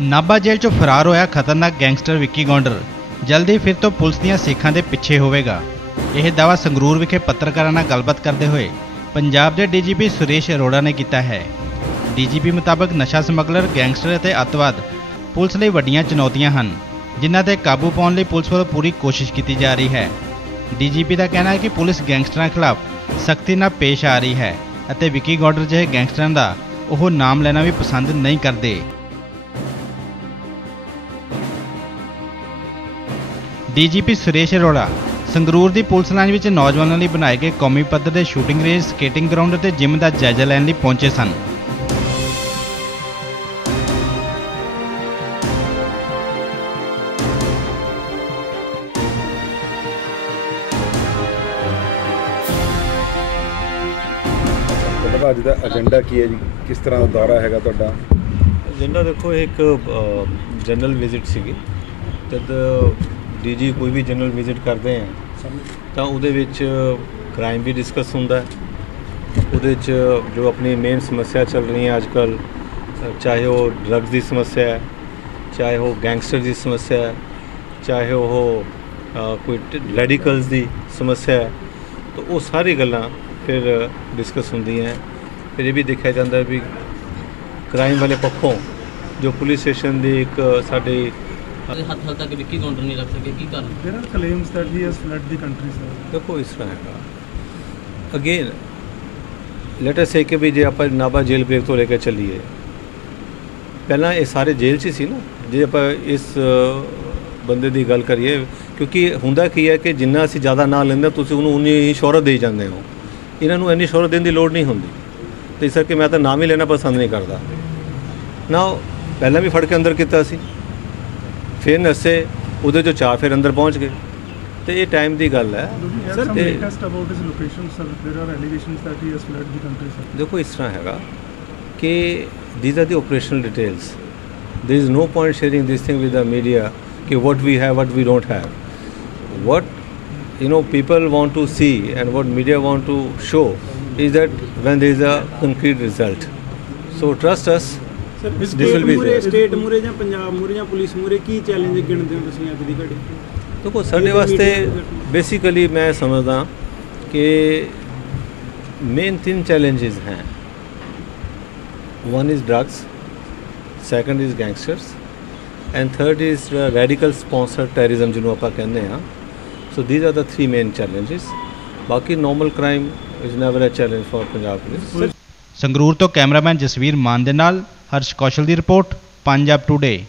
ਨਾਭਾ ਜੇਲ੍ਹ ਚੋਂ ਫਰਾਰ ਹੋਇਆ ਖਤਰਨਾਕ ਗੈਂਗਸਟਰ ਵਿੱਕੀ ਗੌਂਡਰ। ਜਲਦੀ ਫਿਰ ਤੋਂ ਪੁਲਿਸ ਦੀਆਂ ਸੇਖਾਂ ਦੇ ਪਿੱਛੇ ਹੋਵੇਗਾ। ਇਹ ਦਾਅਵਾ ਸੰਗਰੂਰ ਵਿਖੇ ਪੱਤਰਕਾਰਾਂ ਨਾਲ ਗੱਲਬਾਤ ਕਰਦੇ ਹੋਏ ਪੰਜਾਬ ਦੇ ਡੀਜੀਪੀ ਸੁਰੇਸ਼ ਅਰੋੜਾ ਨੇ ਕੀਤਾ ਹੈ। ਡੀਜੀਪੀ ਮੁਤਾਬਕ ਨਸ਼ਾ ਸਮਗਲਰ, ਗੈਂਗਸਟਰ ਅਤੇ ਅੱਤਵਾਦ ਪੁਲਿਸ ਲਈ ਵੱਡੀਆਂ ਚੁਣੌਤੀਆਂ ਹਨ, ਜਿਨ੍ਹਾਂ ਤੇ ਕਾਬੂ ਪਾਉਣ ਲਈ ਪੁਲਿਸ ਵੱਲੋਂ ਪੂਰੀ ਕੋਸ਼ਿਸ਼ ਕੀਤੀ ਜਾ ਰਹੀ ਹੈ। ਡੀਜੀਪੀ ਦਾ ਕਹਿਣਾ ਹੈ ਕਿ ਪੁਲਿਸ ਗੈਂਗਸਟਰਾਂ ਖਿਲਾਫ ਸਖਤੀ ਨਾਲ ਪੇਸ਼ ਆ ਰਹੀ ਹੈ ਅਤੇ ਵਿੱਕੀ ਗੌਂਡਰ ਜਿਹੇ ਗੈਂਗਸਟਰਾਂ ਦਾ ਉਹ ਨਾਮ ਲੈਣਾ ਵੀ ਪਸੰਦ ਨਹੀਂ ਕਰਦੇ। ਡੀਜੀਪੀ ਸੁਰੇਸ਼ ਅਰੋੜਾ ਸੰਗਰੂਰ ਦੀ ਪੁਲਿਸ ਲਾਈਨ ਵਿੱਚ ਨੌਜਵਾਨਾਂ ਲਈ ਬਣਾਏ ਗਏ ਕੌਮੀ ਪੱਧਰ ਦੇ ਸ਼ੂਟਿੰਗ ਰੇਂਜ ਸਕੇਟਿੰਗ ਗਰਾਊਂਡ ਅਤੇ ਜਿਮ ਦਾ ਜਾਇਜ਼ਾ ਲੈਣ ਲਈ ਪਹੁੰਚੇ ਸਨ। ਤੁਹਾਡਾ ਅੱਜ ਦਾ ਏਜੰਡਾ ਕੀ ਹੈ ਜੀ? ਕਿਸ ਤਰ੍ਹਾਂ ਦਾ ਦੌਰਾ ਹੈਗਾ ਤੁਹਾਡਾ? ਏਜੰਡਾ ਦੇਖੋ ਇਹ ਇੱਕ ਜਨਰਲ ਵਿਜ਼ਿਟ ਸੀਗੀ। ਜਦ ਡੀਜੀ ਕੋਈ ਵੀ ਜਨਰਲ ਵਿਜ਼ਿਟ ਕਰਦੇ ਆ, ਤਾਂ ਉਹਦੇ ਵਿੱਚ ਕ੍ਰਾਈਮ ਵੀ ਡਿਸਕਸ ਹੁੰਦਾ ਉਹਦੇ 'ਚ ਜੋ ਆਪਣੀ ਮੇਨ ਸਮੱਸਿਆ ਚੱਲ ਰਹੀ ਹੈ ਅੱਜਕੱਲ ਚਾਹੇ ਉਹ ਡਰੱਗਸ ਦੀ ਸਮੱਸਿਆ ਹੈ, ਚਾਹੇ ਉਹ ਗੈਂਗਸਟਰ ਦੀ ਸਮੱਸਿਆ ਹੈ, ਚਾਹੇ ਉਹ ਕੋਈ ਰੈਡੀਕਲਸ ਦੀ ਸਮੱਸਿਆ ਹੈ, ਤਾਂ ਉਹ ਸਾਰੀ ਗੱਲਾਂ ਫਿਰ ਡਿਸਕਸ ਹੁੰਦੀਆਂ ਫਿਰ ਇਹ ਵੀ ਦੇਖਿਆ ਜਾਂਦਾ ਵੀ ਕ੍ਰਾਈਮ ਵਾਲੇ ਪੱਖੋਂ ਜੋ ਪੁਲਿਸ ਸਟੇਸ਼ਨ ਦੀ ਇੱਕ ਸਾਡੇ ਉਹਦੇ ਹੱਥ ਹਾਲ ਤੱਕ ਵਿੱਕੀ ਕਾਊਂਟਰ ਨਹੀਂ ਰੱਖ ਸਕੇ ਕੀ ਕਾਰਨ? There are claims that he has fled the country, sir. ਦੇਖੋ ਇਸ ਤਰ੍ਹਾਂ ਹੈਗਾ। ਅਗੇਨ ਲੈਟ ਅਸ ਸੇ ਕਿ ਵੀ ਜੇ ਆਪਾਂ ਨਾਭਾ ਜੇਲ੍ਹ ਬ੍ਰੇਕ ਤੋਂ ਲੈ ਕੇ ਚੱਲੀਏ ਪਹਿਲਾਂ ਇਹ ਸਾਰੇ ਜੇਲ੍ਹ 'ਚ ਹੀ ਸੀ ਨਾ। ਜੇ ਆਪਾਂ ਇਸ ਅ, ਬੰਦੇ ਦੀ ਗੱਲ ਕਰੀਏ ਕਿਉਂਕਿ ਹੁੰਦਾ ਕੀ ਹੈ ਕਿ ਜਿੰਨਾ ਅਸੀਂ ਜ਼ਿਆਦਾ ਨਾਂ ਲੈਂਦੇ ਤੁਸੀਂ ਉਹਨੂੰ ਉਨੀ ਹੀ ਸ਼ੋਹਰਤ ਦੇਈ ਜਾਂਦੇ ਹੋ। ਇਹਨਾਂ ਨੂੰ ਇੰਨੀ ਸ਼ੋਹਰਤ ਦੇਣ ਦੀ ਲੋੜ ਨਹੀਂ ਹੁੰਦੀ। ਤੇ ਇਸ ਕਰਕੇ ਮੈਂ ਤਾਂ ਨਾਮ ਹੀ ਲੈਣਾ ਪਸੰਦ ਨਹੀਂ ਕਰਦਾ। ਨਾ ਪਹਿਲਾਂ ਵੀ ਫੜ ਕੇ ਅੰਦਰ ਕੀਤਾ ਸੀ। ਫਿਰ ਨਸੇ ਉਹਦੇ ਚੋਂ ਚਾਰ ਫਿਰ ਅੰਦਰ ਪਹੁੰਚ ਗਏ ਤੇ ਇਹ ਟਾਈਮ ਦੀ ਗੱਲ ਹੈ Do we have Sir, some they- latest about his location, sir? There are allegations that he has fled the country, sir. ਦੇਖੋ ਇਸ ਤਰ੍ਹਾਂ ਹੈਗਾ ਕਿ these are the operational details there is no point sharing this thing with the media कि what we have what we don't have what you know people want to see and what media want to show is that when there is a concrete result so trust us sir This state will be ਮੂਰੇ there. State ਮੂਰੇ ਜਾਂ ਪੰਜਾਬ ਮੂਰੇ ਜਾਂ police ਮੂਰੇ ਕੀ challenge ਗਿਣਦੇ ਹੋ ਤੁਸੀਂ ਅੱਜ ਦੀ ਘੜੀ ਦੇਖੋ ਸਾਡੇ ਵਾਸਤੇ ਬੇਸਿਕਲੀ ਮੈਂ ਸਮਝਦਾ ਕਿ ਮੇਨ ਤਿੰਨ ਚੈਲੰਜਸ हैं one is drugs second is gangsters and third is uh, radical sponsored terrorism ਜਿਹਨੂੰ ਆਪਾਂ ਕਹਿੰਦੇ ਆ so these are the three main challenges ਬਾਕੀ normal crime is never a challenge for Punjab police Sangrur ਤੋਂ cameraman Jasvir ਮਾਨ ਦੇ ਨਾਲ ਹਰਸ਼ ਕੌਸ਼ਲ ਦੀ ਰਿਪੋਰਟ ਪੰਜਾਬ ਟੂਡੇ